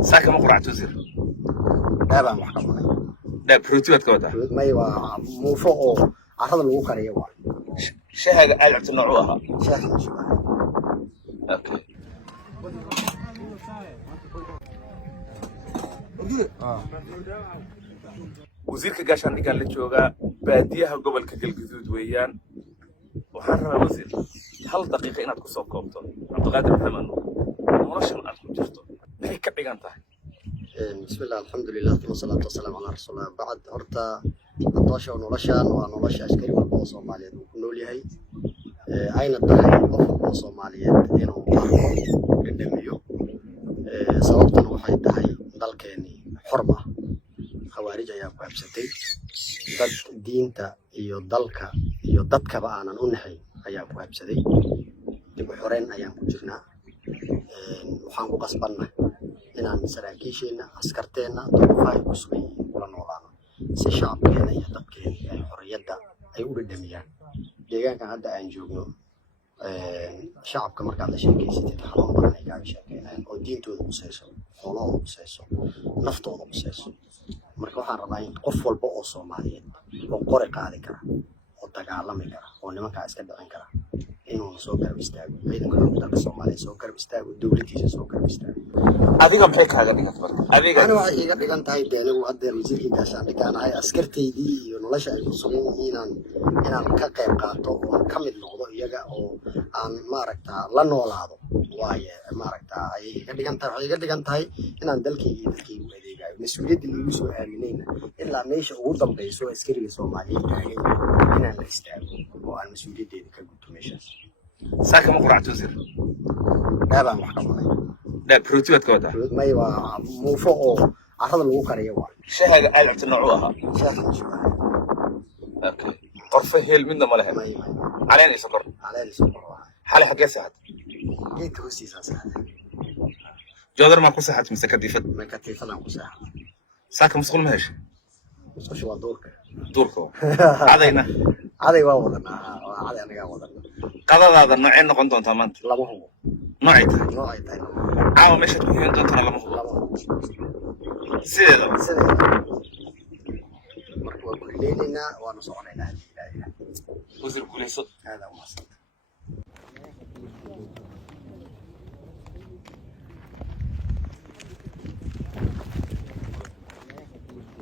ساكا ما قرعت وزير دابا محكمة ده بروتوات كوتا ما يوا مو فوق عرض لو كريه waa شيء ألعت نوعها شاحن شو أوكي وزيرka gaashaandhigga la jooga baadiyaha gobolka galgaduud weeyaan waxaan rabaa wasiir hal daqiiqo inaad ku soo koobto cabdiqaadir maxamed noloshan aad ku jirto maxay ka dhigan tahay بسم الله الحمد لله والصلاة والسلام على رسول الله بعد هرتا نطاشة ونولشان ونولشة عسكري والبوء صوماليات ونقول هاي أين الدخل البوء صوماليات إنه قدميو سببتنا وحي الدهي دالكيني حرمة خوارج أيام قابستي داد دينتا إيو دالكا إيو دادكا بقانا نونحي أيام قابستي ديبو حورين أيام كجرنا وحانكو قصبنا inaan saraakiisheena askarteena duruufaha ku sugan yihiin kula noolaano si shacabkeena iyo dadkeena ay xorriyadda ay u dhadhamiyaan deegaankan hadda aan joogno shacabka markaad la sheekeysatid xanuun badan ay kaaga sheekeynayaan oo diintooda qusayso xoolahooda qusayso naftooda qusayso marka waxaan rabaa in qof walba oo Soomaaliyeed oo qori qaadi kara oo dagaalami kara oo nimanka iska dhicin kara inuu soo garab istaago ciidanka dalka Soomaaliya soo garab istaago dawladdiisa soo garab istaago adiga maxay kaaga dhigan marka adiga أنا واحد يقدر tahay beelagu hadda wasiirkii gaashaandhigga aan ahay askarteydii iyo nolosha ay ku sugan yihiin inaan ka qayb qaato oo ka mid noqdo iyaga oo aan maaragtaa la noolaado waaye maaragtaa ay iga dhigan tahay inaan dalkayga iyo dadkayga u adeegayo mas'uuliyadda lagu soo aaminayna ilaa meesha ugu dambayso askariga Soomaaliyeed taagan inaan la istaago oo aan mas'uuliyaddeeda ka gudto meeshaas saaka ma quracto wasiir daaba maxkamada ده بروتوات كوتا ما يوا مو فوق عرض لو كريه waa شيء ألعت نوعها شاحن شو أوكي طرفه هي المنة ما لها علينا يسكر على السفر حالي حق ساعات جيت وسي ساعه جودر ما كوسة حتى مسكت ديفت ما كتيف انا قصه ساكن مسخول ماهيش مش waa doorka دوركو عادينا caday waa wadana caday aniga wadana qadadaada nooceen noqon doontaa maanta laba hubo noocay tahay noocay tahay caawa meeshaad ku hiin doontana lama hubo laba sideeda marka waa ku leeynaa waana soconaynaa wasiir guulayso هذا هو